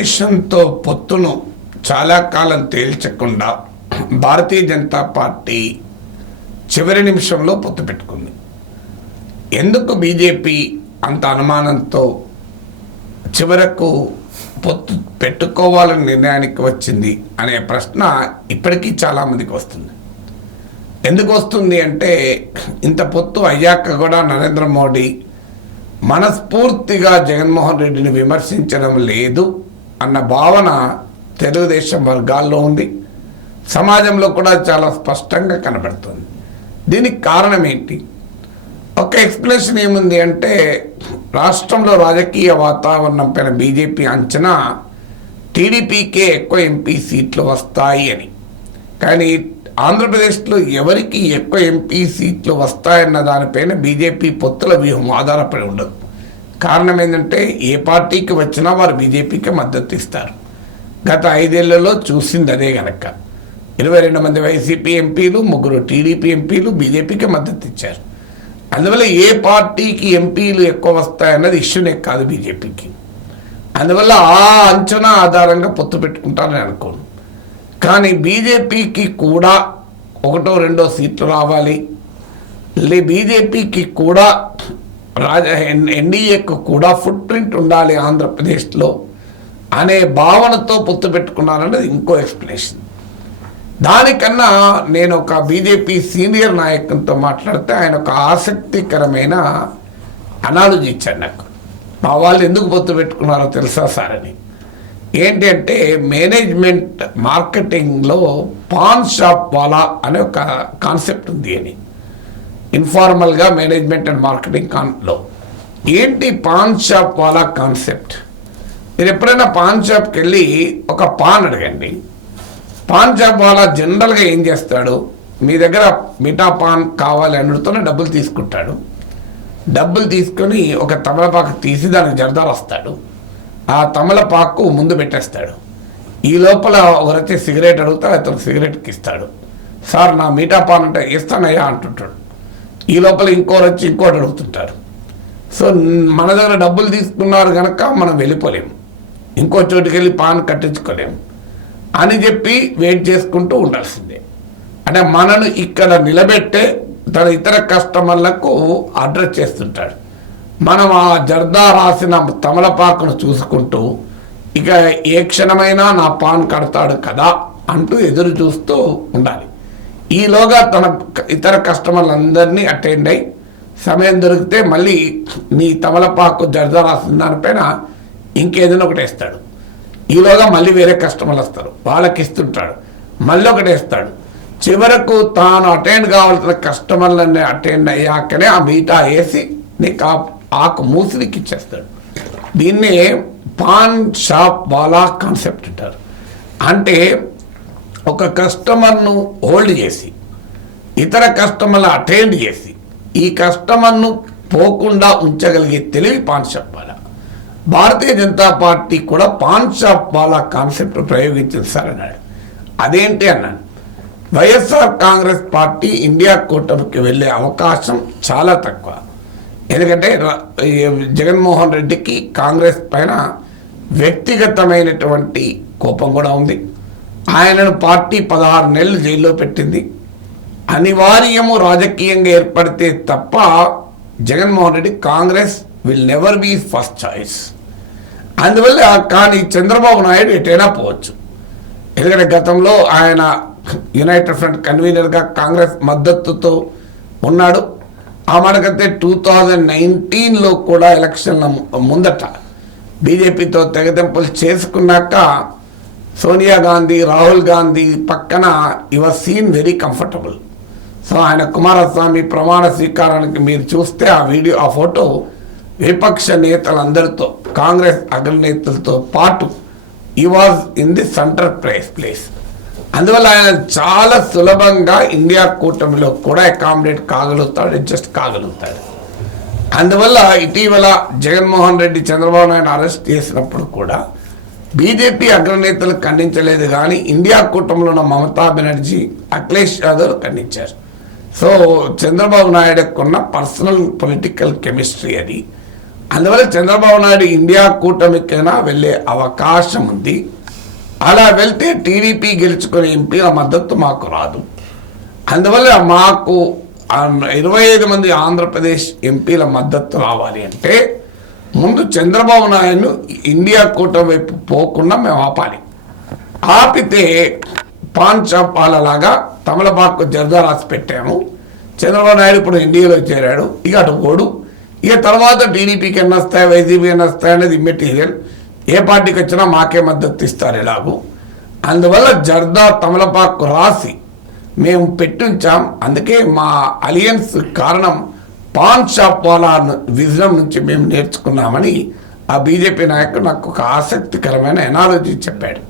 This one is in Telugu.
దేశంతో పొత్తును చాలా కాలం తేల్చకుండా భారతీయ జనతా పార్టీ చివరి నిమిషంలో పొత్తు పెట్టుకుంది. ఎందుకు బీజేపీ అంత అనుమానంతో చివరకు పొత్తు పెట్టుకోవాలని నిర్ణయానికి వచ్చింది అనే ప్రశ్న ఇప్పటికీ చాలామందికి వస్తుంది. ఎందుకు వస్తుంది అంటే ఇంత పొత్తు అయ్యాక కూడా నరేంద్ర మోడీ మనస్ఫూర్తిగా జగన్మోహన్ రెడ్డిని విమర్శించడం లేదు. అన్న భావన తెలుగుదేశం వర్గాల్లో ఉంది. సమాజంలో కూడా చాలా స్పష్టంగా కనబడుతుంది. దీనికి కారణం ఏంటి? ఒక ఎక్స్ప్లెనేషన్ ఏముంది అంటే రాష్ట్రంలో రాజకీయ వాతావరణం పైన బీజేపీ అంచనా టీడీపీకే ఎక్కువ ఎంపీ సీట్లు వస్తాయి అని. కానీ ఆంధ్రప్రదేశ్లో ఎవరికి ఎక్కువ ఎంపీ సీట్లు వస్తాయన్న దానిపైన బీజేపీ పొత్తుల వ్యూహం ఆధారపడి ఉండదు. కారణం ఏంటంటే ఏ పార్టీకి వచ్చినా వారు బీజేపీకి మద్దతు ఇస్తారు. గత ఐదేళ్ళలో చూసింది అదే గనక. ఇరవై రెండు మంది వైసీపీ ఎంపీలు ముగ్గురు టీడీపీ ఎంపీలు బీజేపీకి మద్దతు ఇచ్చారు. అందువల్ల ఏ పార్టీకి ఎంపీలు ఎక్కువ వస్తాయన్నది ఇష్యూనే కాదు బీజేపీకి. అందువల్ల ఆ అంచనా ఆధారంగా పొత్తు పెట్టుకుంటారని అనుకోను. కానీ బీజేపీకి కూడా ఒకటో రెండో సీట్లు రావాలి. లే బీజేపీకి కూడా రాజ ఎన్డీఏకు కూడా ఫుట్ ప్రింట్ ఉండాలి ఆంధ్రప్రదేశ్లో అనే భావనతో పొత్తు పెట్టుకున్నారన్నది ఇంకో ఎక్స్ప్లెనేషన్ దానికన్నా నేను ఒక బీజేపీ సీనియర్ నాయకునితో మాట్లాడితే ఆయన ఒక ఆసక్తికరమైన అనాలజీ ఇచ్చాడు నాకు. మా వాళ్ళు ఎందుకు పొత్తు పెట్టుకున్నారో తెలుసా సార్ అని. ఏంటి అంటే మేనేజ్మెంట్ మార్కెటింగ్లో పాన్ షాప్ వాలా అనే ఒక కాన్సెప్ట్ ఉంది అని. ఇన్ఫార్మల్గా మేనేజ్మెంట్ అండ్ మార్కెటింగ్ కాన్లో ఏంటి పాన్ షాప్ వాళ్ళ కాన్సెప్ట్ మీరు ఎప్పుడైనా పాన్ షాప్కి వెళ్ళి ఒక పాన్ అడగండి. పాన్ షాప్ వాళ్ళ జనరల్గా ఏం చేస్తాడు? మీ దగ్గర మిఠా పాన్ కావాలి అడుగుతూనే డబ్బులు తీసుకుంటాడు. డబ్బులు తీసుకొని ఒక తమలపాకు తీసి దానికి జర్దాలు వస్తాడు. ఆ తమలపాకు ముందు పెట్టేస్తాడు. ఈ లోపల ఒకరైతే సిగరెట్ అడుగుతాడు అతను సిగరెట్కి ఇస్తాడు. సార్ నా మీఠా పాన్ అంటే ఇస్తానయ్యా అంటుంటాడు. ఈ లోపల ఇంకోరు వచ్చి ఇంకోటి అడుగుతుంటారు. సో మన దగ్గర డబ్బులు తీసుకున్నారు కనుక మనం వెళ్ళిపోలేము ఇంకో చోటుకి వెళ్ళి పాన్ కట్టించుకోలేము అని చెప్పి వెయిట్ చేసుకుంటూ ఉండాల్సిందే. అంటే మనను ఇక్కడ నిలబెట్టే తన ఇతర కస్టమర్లకు అడ్రస్ చేస్తుంటాడు. మనం ఆ జర్దా రాసిన తమలపాకును చూసుకుంటూ ఇక ఏ క్షణమైనా నా పాన్ కడతాడు కదా అంటూ ఎదురు చూస్తూ ఉండాలి. ఈలోగా తన ఇతర కస్టమర్లందరినీ అటెండ్ అయి సమయం దొరికితే మళ్ళీ నీ తమలపాకు జర్దా రాసిన దానిపైన ఇంకేదైనా ఒకటి వేస్తాడు. ఈలోగా మళ్ళీ వేరే కస్టమర్లు వస్తారు. వాళ్ళకి ఇస్తుంటాడు మళ్ళీ ఒకటి వేస్తాడు. చివరకు తాను అటెండ్ కావాల్సిన కస్టమర్లన్నీ అటెండ్ అయ్యాకనే ఆ మీటా వేసి నీకు ఆ ఆకు మూసి నీకు ఇచ్చేస్తాడు. దీన్నే పాన్ షాప్ వాలా కాన్సెప్ట్ అంటారు. అంటే ఒక కస్టమర్ను హోల్డ్ చేసి ఇతర కస్టమర్లు అటెండ్ చేసి ఈ కస్టమర్ను పోకుండా ఉంచగలిగే తెలివి పాన్ షాప్ వాలా భారతీయ జనతా పార్టీ కూడా పాన్ షాప్ కాన్సెప్ట్ ప్రయోగించింది సార్ అన్నాడు. అదేంటి అన్నాడు? వైఎస్ఆర్ కాంగ్రెస్ పార్టీ ఇండియా కూటమికి వెళ్ళే అవకాశం చాలా తక్కువ. ఎందుకంటే జగన్మోహన్ రెడ్డికి కాంగ్రెస్ పైన వ్యక్తిగతమైనటువంటి కోపం కూడా ఉంది. ఆయనను పార్టీ పదహారు నెలలు జైల్లో పెట్టింది. అనివార్యము రాజకీయంగా ఏర్పడితే తప్ప Jaganmohan Reddy Congress will never be first choice అందువల్ల కానీ చంద్రబాబు నాయుడు ఎటైనా పోవచ్చు. ఎందుకంటే గతంలో ఆయన యునైటెడ్ ఫ్రంట్ కన్వీనర్గా కాంగ్రెస్ మద్దతుతో ఉన్నాడు. ఆ మనకైతే టూ థౌజండ్ నైన్టీన్లో కూడా ఎలక్షన్ల ము- ముందట బీజేపీతో తెగదెంపులు చేసుకున్నాక సోనియా గాంధీ రాహుల్ గాంధీ పక్కన you're seen very comfortable. So ఆయన కుమారస్వామి ప్రమాణ స్వీకారానికి మీరు చూస్తే ఆ వీడియో ఆ ఫోటో విపక్ష నేతలందరితో కాంగ్రెస్ అగ్రనేతలతో పాటు ఈ was in the centre place place అందువల్ల ఆయన చాలా సులభంగా ఇండియా కూటమిలో కూడా అకామిడేట్ కాగలుగుతాడు అడ్జస్ట్ కాగలుగుతాడు. అందువల్ల ఇటీవల జగన్మోహన్ రెడ్డి చంద్రబాబు నాయుడు అరెస్ట్ చేసినప్పుడు కూడా బీజేపీ అగ్రనేతలు ఖండించలేదు కానీ ఇండియా కూటమిలో ఉన్న మమతా బెనర్జీ అఖిలేష్ యాదవ్ ఖండించారు. సో చంద్రబాబు నాయుడుకు ఉన్న పర్సనల్ పొలిటికల్ కెమిస్ట్రీ అది. అందువల్ల చంద్రబాబు నాయుడు ఇండియా కూటమికైనా వెళ్ళే అవకాశం ఉంది. అలా వెళ్తే టీడీపీ గెలుచుకునే ఎంపీల మద్దతు మాకు రాదు. అందువల్ల మాకు ఇరవై ఐదు మంది ఆంధ్రప్రదేశ్ ఎంపీల మద్దతు రావాలి అంటే ముందు చంద్రబాబు నాయుడు ఇండియా కూటమి వైపు పోకుండా మేము ఆపాలి. ఆపితే పాన్ షాప్ తమలపాకు జర్దా రాసి పెట్టాము. చంద్రబాబు నాయుడు ఇప్పుడు ఇండియాలో చేరాడు. ఇక అటు పోడు. ఇక తర్వాత టీడీపీకి ఎన్ని వస్తాయి వైసీపీ ఎన్ని వస్తాయి అనేది మెటీరియల్ ఏ పార్టీకి వచ్చినా మాకే మద్దతు ఇస్తారు ఎలాగూ. అందువల్ల జర్దా తమలపాకు రాసి మేము పెట్టించాం. అందుకే మా అలియన్స్ కారణం పాన్ షాప్ వాళ్ళ విజయం నుంచి మేము నేర్చుకున్నామని ఆ బీజేపీ నాయకుడు నాకు ఒక ఆసక్తికరమైన ఎనాలజీ చెప్పాడు.